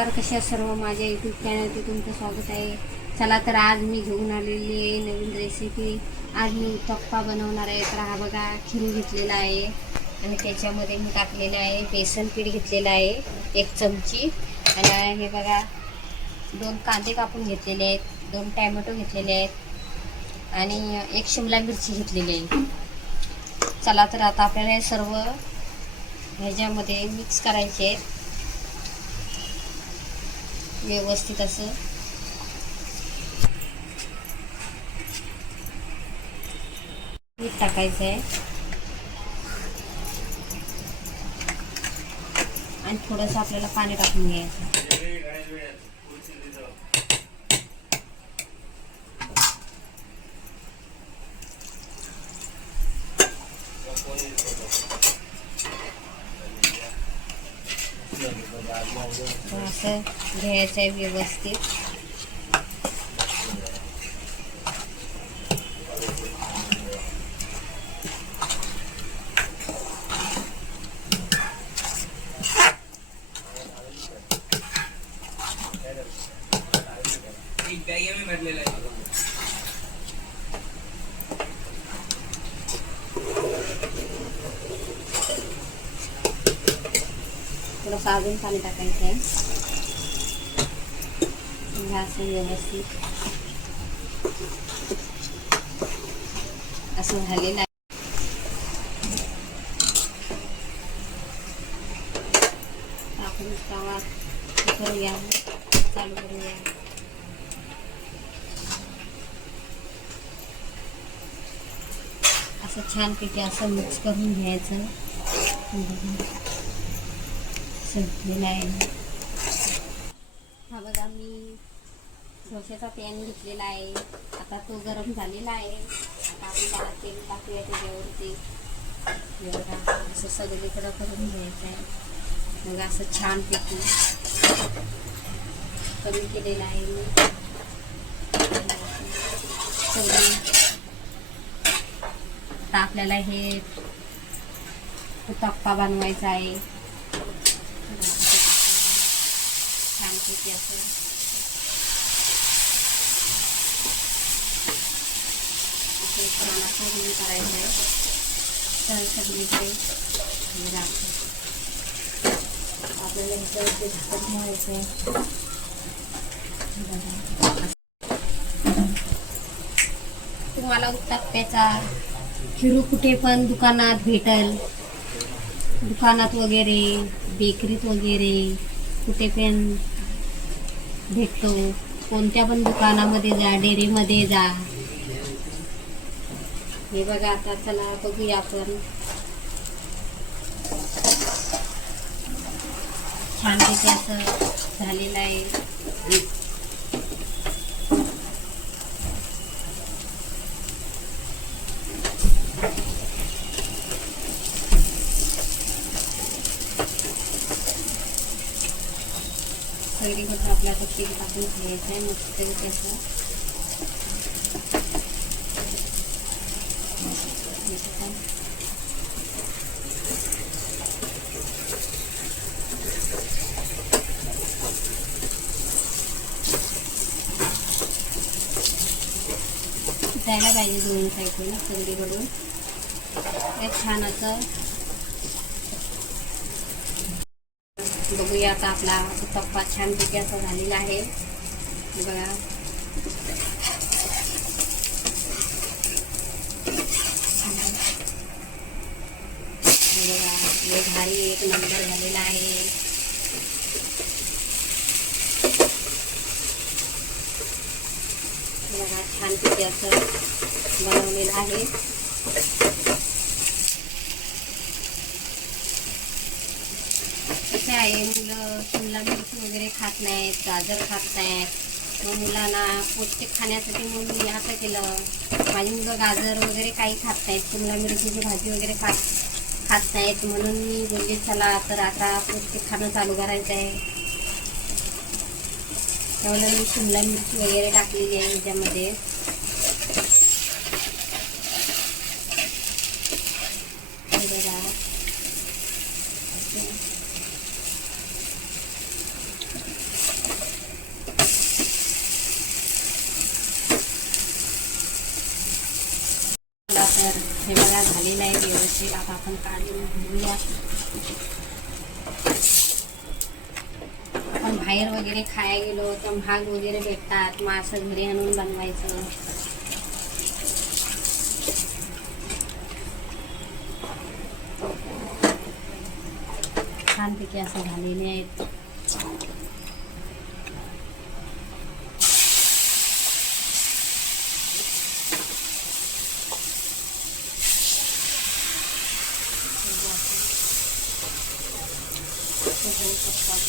नमस्कार कशा सर्व? माझ्या यूट्यूब चॅनलचे तुमचं स्वागत आहे. चला तर आज मी घेऊन आलेली आहे नवीन रेसिपी आज मी उत्तप्पा बनवणार आहे. तर हा बघा खीर घेतलेला आहे. आणि त्याच्यामध्ये मी टाकलेलं आहे बेसन पीठ घेतलेलं आहे एक चमची. आणि हे बघा दोन कांदे कापून घेतलेले आहेत दोन टॅमॅटो घेतलेले आहेत आणि एक शिमला मिरची घेतलेली आहे. चला तर आता आपल्याला सर्व ह्याच्यामध्ये मिक्स करायचे आहेत. व्यवस्थित असं. मीठ टाकायचं आहे आणि थोडंसं आपल्याला पाणी टाकून घ्यायचं तर असं घ्यायचं आहे व्यवस्थित. अजून पाणी टाकायचं आहे असं व्यवस्थित असं झालेलं आहे मिक्स घ्यायचं संपलेला आहे हा बघा मी डोश्याचा पॅन घेतलेला आहे. आता तो गरम झालेला आहे. आता आपण त्याला तेल टाकूया त्याच्यावरती. बघा असं सगळीकडं करून घ्यायचं आहे. बघा असं छान पैकी कमी केलेलं आहे मी. सगळी आता आपल्याला हे उत्तप्पा बनवायचा आहे. छानपैकी असं असं करायचं आहे तर सगळीकडे आपल्याला झाकण आहे तुम्हाला उत्तप्प्याचा हिरू कुठे पण दुकानात भेटल. दुकानात वगैरे बेकरीत वगैरे कुठे पण भेटतो. कोणत्या पण दुकानामध्ये जा डेअरीमध्ये जा. हे बघा आता चला बघूया आपण. छानपैकी असं झालेलं आहे. सगळीकडं आपल्या आता तेल टाकून घ्यायचं आहे मस्त त्याचं. जायला पाहिजे दोन साईडून सगळीकडून एक छान असं बघूया आता आपला उत्तप्पा छानपैकी असा झालेला आहे. बघा. बघा हे भारी एक नंबर झालेला आहे. बघा छानपैकी असं बनवलेलं आहे. कसे आहे? मुलं शिमला मिरची वगैरे खात नाहीत गाजर खात नाहीत. मग मुलांना पौष्टिक खाण्यासाठी मग मी असं केलं. माझी मुलं गाजर वगैरे काही खात नाहीत शिमला मिरचीची भाजी वगैरे खात खात नाहीत. म्हणून मी बोलले चला तर आता पौष्टिक खाणं चालू करायचं आहे. त्यामुळे मी शिमला मिरची वगैरे टाकलेली आहे याच्यामध्ये. हे बघा असं हे बघा झालेलं आहे. व्यवस्थित आता आपण काढून घेऊया. आपण बाहेर वगैरे खायला गेलो तर भाग वगैरे भेटतात. मग असं घरी आणून बनवायचं. छानपैकी असं झालेले आहेत हे बघू शकतो आपण मस्तपैकी. हे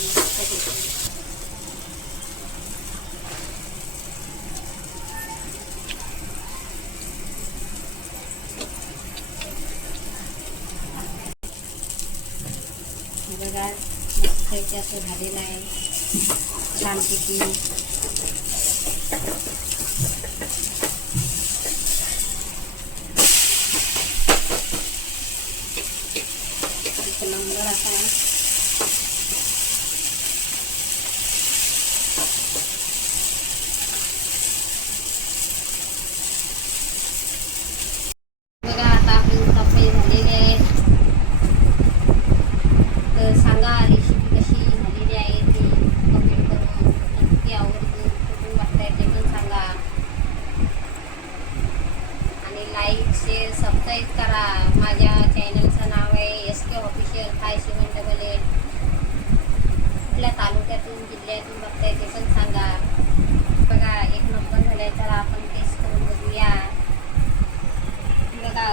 बघा मस्तपैकी असं झालेलं आहे छानपैकी एक नंबर असा आहे बघा आता आपली उत्तप्पे झालेले आहेत तर सांगा रेसिपी कशी झालेली आहे ती कमेंट करून नक्की आवर्जून कुठून बघताय ते पण सांगा आणि लाईक शेअर सबस्क्राईब करा माझ्या चॅनलचं नाव आहे S K official five seven double eight आपल्या तालुक्यातून जिल्ह्यातून बघताय ते पण सांगा. बघा एक नंबर झालाय तर आपण टेस्ट करून बघूया. बघा